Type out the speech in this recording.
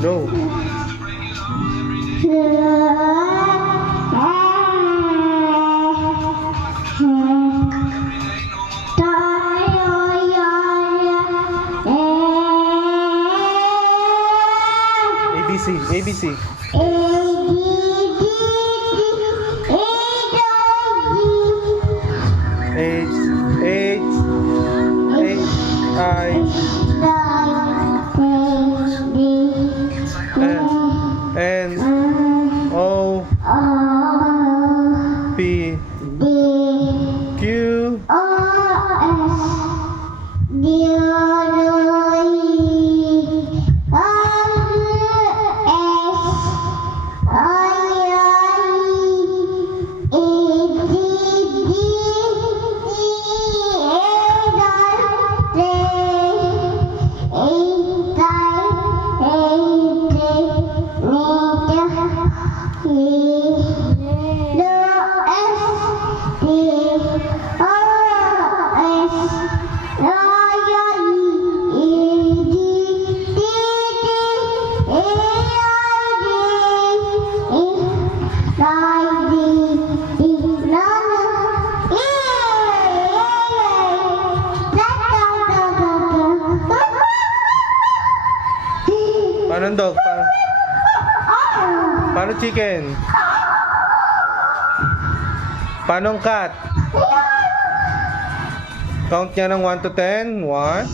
No. ABC. ABC. H. H. H. I. N. O. P. Q. Paano dog? Paano chicken? Paano cat? Count niya ng 1 to 10. 1.